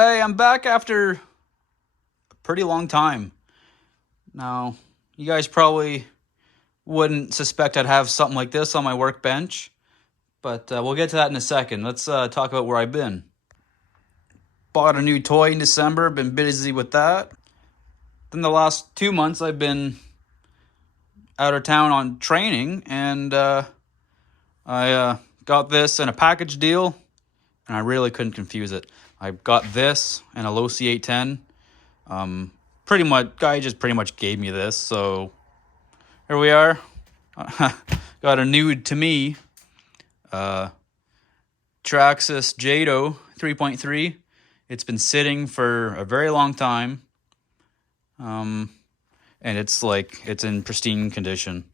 Hey, I'm back after a pretty long time. Now, you guys probably wouldn't suspect I'd have something like this on my workbench, but we'll get to that in a second. Let's talk about where I've been. Bought a new toy in December, been busy with that. Then the last 2 months I've been out of town on training, and I got this in a package deal, and I really couldn't confuse it. I got this and a low C810. Guy just pretty much gave me this, so here we are. Got a nude to me. Traxxas Jado 3.3. It's been sitting for a very long time. And it's in pristine condition.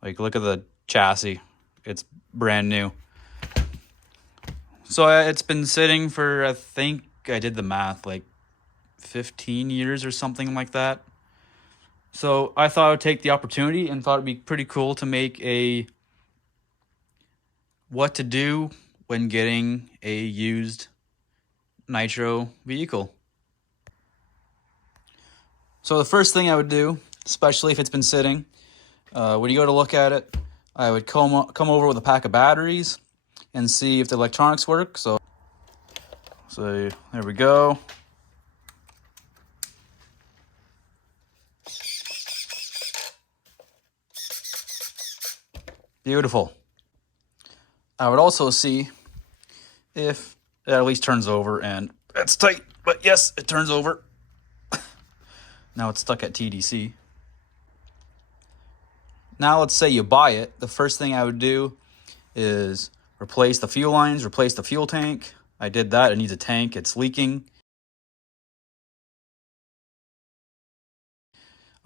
Like, look at the chassis. It's brand new. So it's been sitting for, I think I did the math, like 15 years or something like that. So I thought I would take the opportunity and thought it'd be pretty cool to make a what to do when getting a used nitro vehicle. So the first thing I would do, especially if it's been sitting, when you go to look at it, I would come over with a pack of batteries and see if the electronics work. So there we go. Beautiful. I would also see if it at least turns over, and it's tight, but yes, it turns over. Now it's stuck at TDC. Now let's say you buy it. The first thing I would do is replace the fuel lines, replace the fuel tank. I did that. It needs a tank. It's leaking.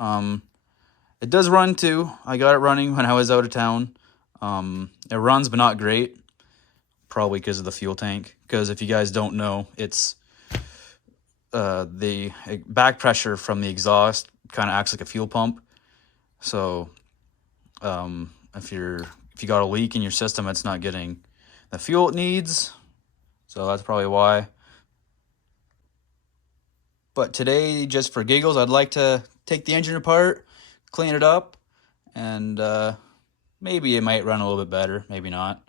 It does run too. I got it running when I was out of town. It runs, but not great. Probably because of the fuel tank. Because if you guys don't know, it's the back pressure from the exhaust kind of acts like a fuel pump. So if you got a leak in your system, it's not getting the fuel it needs. So that's probably why. But today, just for giggles, I'd like to take the engine apart, clean it up, and maybe it might run a little bit better, maybe not.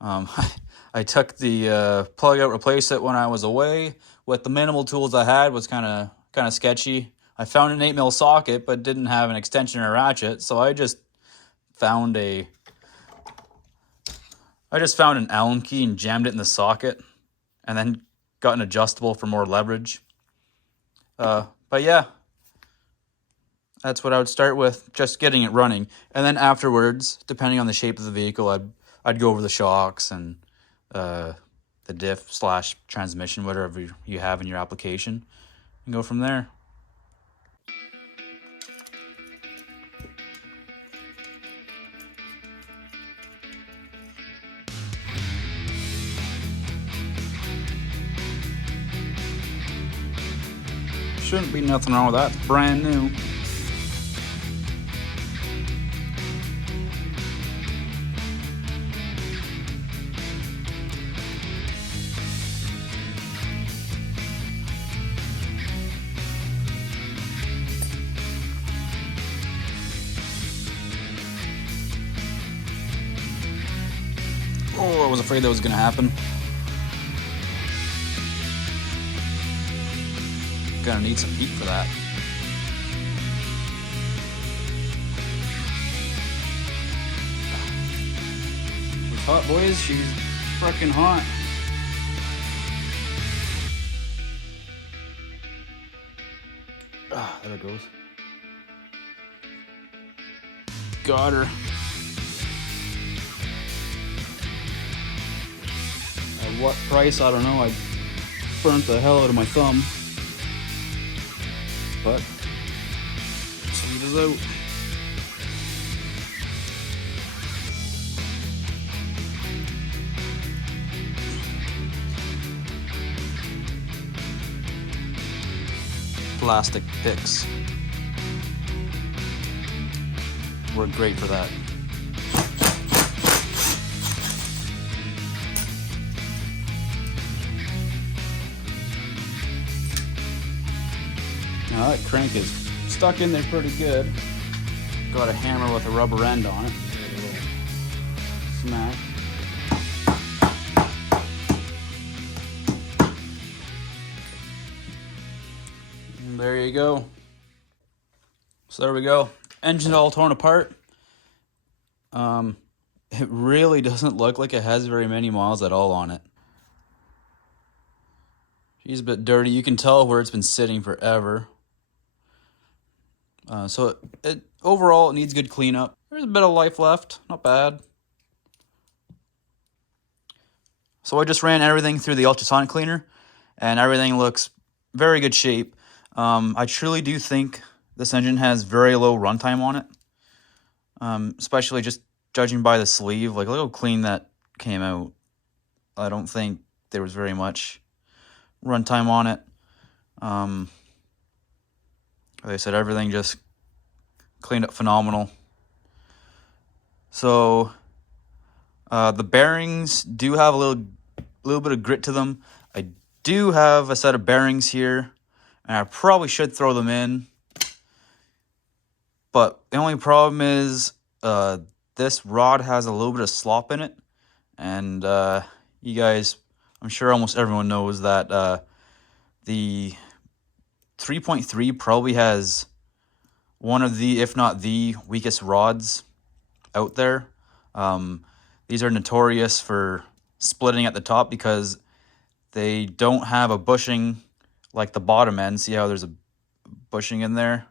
I took the plug out, replaced it when I was away. With the minimal tools I had, was kind of sketchy. I found an 8mm socket, but didn't have an extension or ratchet, so I just found an Allen key and jammed it in the socket, and then got an adjustable for more leverage. But yeah, that's what I would start with, just getting it running. And then afterwards, depending on the shape of the vehicle, I'd go over the shocks and the diff/transmission, whatever you have in your application, and go from there. Shouldn't be nothing wrong with that. It's brand new. Oh, I was afraid that was going to happen. Gonna need some heat for that. It's hot, boys. She's freaking hot. Ah, there it goes. Got her. At what price? I don't know. I burnt the hell out of my thumb. But sweet as out. Plastic picks work great for that. Now that crank is stuck in there pretty good. Got a hammer with a rubber end on it. A little smack. And there you go. So there we go. Engine all torn apart. It really doesn't look like it has very many miles at all on it. She's a bit dirty. You can tell where it's been sitting forever. So overall, it needs good cleanup. There's a bit of life left. Not bad. So I just ran everything through the ultrasonic cleaner, and everything looks very good shape. I truly do think this engine has very low runtime on it, especially just judging by the sleeve. Like, look how clean that came out. I don't think there was very much runtime on it. Like I said, everything just cleaned up phenomenal. So the bearings do have a little bit of grit to them. I do have a set of bearings here, and I probably should throw them in. But the only problem is this rod has a little bit of slop in it. And you guys, I'm sure almost everyone knows that the 3.3 probably has one of the, if not the weakest rods out there. These are notorious for splitting at the top because they don't have a bushing like the bottom end. See how there's a bushing in there?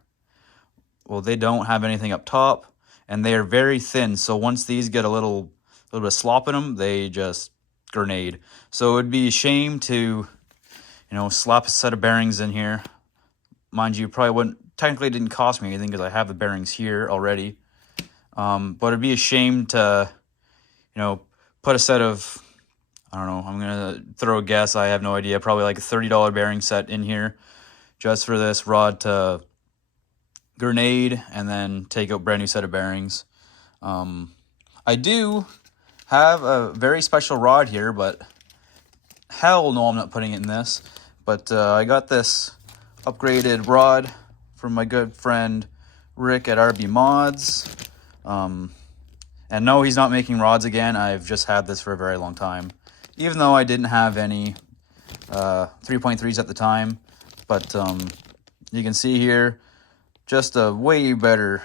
Well, they don't have anything up top, and they are very thin. So once these get a little bit of slop in them, they just grenade. So it would be a shame to, slap a set of bearings in here. Mind you, probably wouldn't, technically it didn't cost me anything because I have the bearings here already. But it'd be a shame to, put a set of, I don't know, I'm going to throw a guess, I have no idea, probably like a $30 bearing set in here just for this rod to grenade and then take out brand new set of bearings. I do have a very special rod here, but hell no, I'm not putting it in this. But I got this upgraded rod from my good friend Rick at RB Mods. And no, he's not making rods again. I've just had this for a very long time, even though I didn't have any 3.3s at the time. But you can see here, just a way better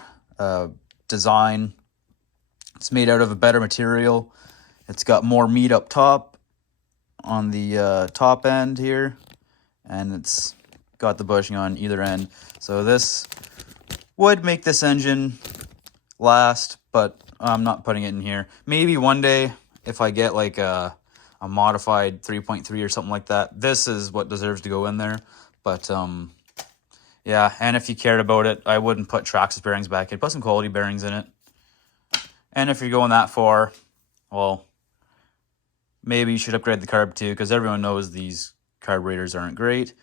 design. It's made out of a better material. It's got more meat up top on the top end here, and it's got the bushing on either end. So this would make this engine last, but I'm not putting it in here. Maybe one day if I get like a modified 3.3 or something like that, this is what deserves to go in there. But yeah, and if you cared about it, I wouldn't put Traxxas bearings back in. Put some quality bearings in it. And if you're going that far, well, maybe you should upgrade the carb too, because everyone knows these carburetors aren't great.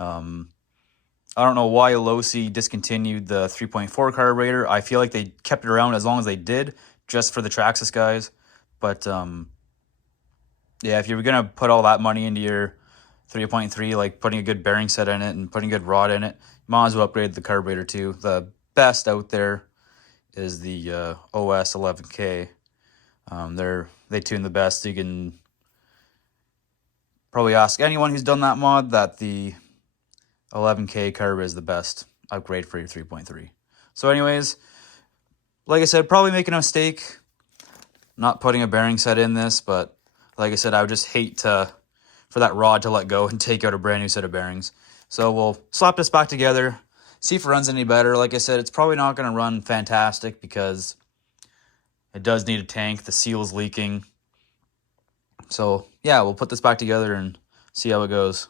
I don't know why Losi discontinued the 3.4 carburetor. I feel like they kept it around as long as they did, just for the Traxxas guys. But yeah, if you were going to put all that money into your 3.3, like putting a good bearing set in it and putting a good rod in it, you might as well upgrade the carburetor too. The best out there is the OS 11K. They tune the best. You can probably ask anyone who's done that mod that the 11K carb is the best upgrade for your 3.3. So anyways, like I said, probably making a mistake not putting a bearing set in this, but like I said, I would just hate for that rod to let go and take out a brand new set of bearings. So we'll slap this back together, see if it runs any better. Like I said, it's probably not going to run fantastic because it does need a tank. The seal is leaking. So yeah, we'll put this back together and see how it goes.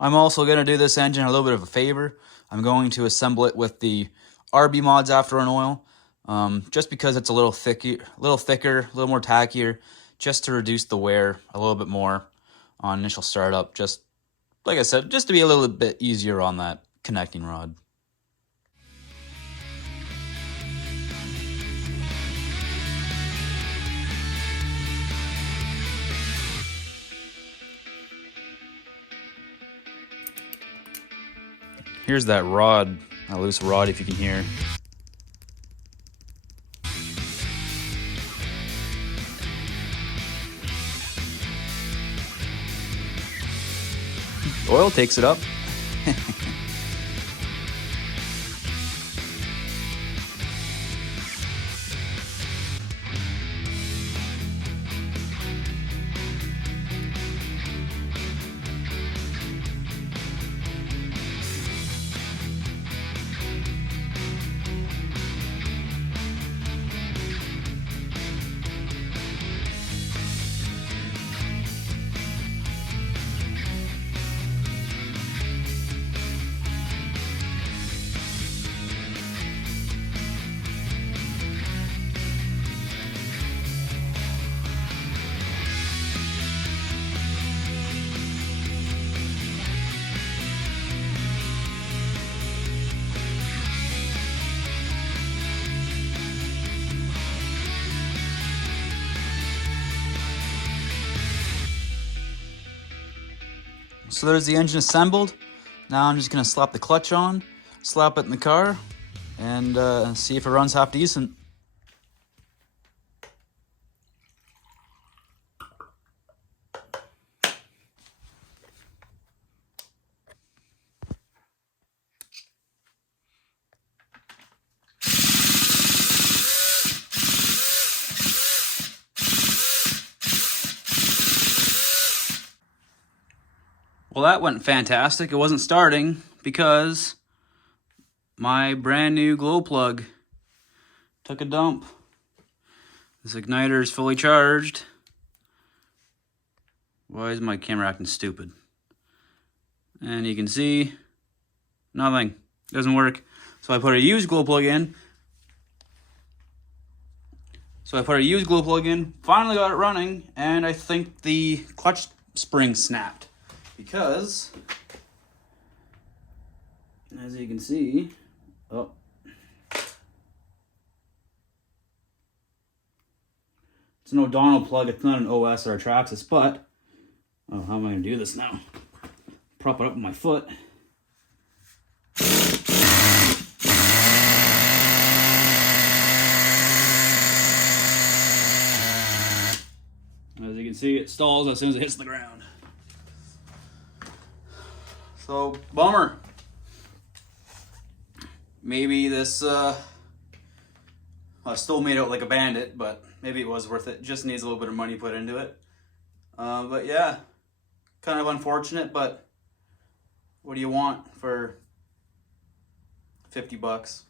I'm also going to do this engine a little bit of a favor. I'm going to assemble it with the RB Mods After an Oil, just because it's a little thicker, a little more tackier, just to reduce the wear a little bit more on initial startup. Just like I said, just to be a little bit easier on that connecting rod. Here's that rod, that loose rod, if you can hear. Oil takes it up. So there's the engine assembled. Now I'm just gonna slap the clutch on, slap it in the car, and see if it runs half decent. Well, that went fantastic. It wasn't starting because my brand new glow plug took a dump. This igniter is fully charged. Why is my camera acting stupid? And you can see nothing. Doesn't work. So I put a used glow plug in. Finally got it running, and I think the clutch spring snapped. Because, as you can see, oh, it's an O'Donnell plug. It's not an OS or a Traxxas, but, oh, how am I going to do this now? Prop it up with my foot. As you can see, it stalls as soon as it hits the ground. So, bummer. Maybe this, I still made out like a bandit, but maybe it was worth it. Just needs a little bit of money put into it. But yeah, kind of unfortunate, but what do you want for $50?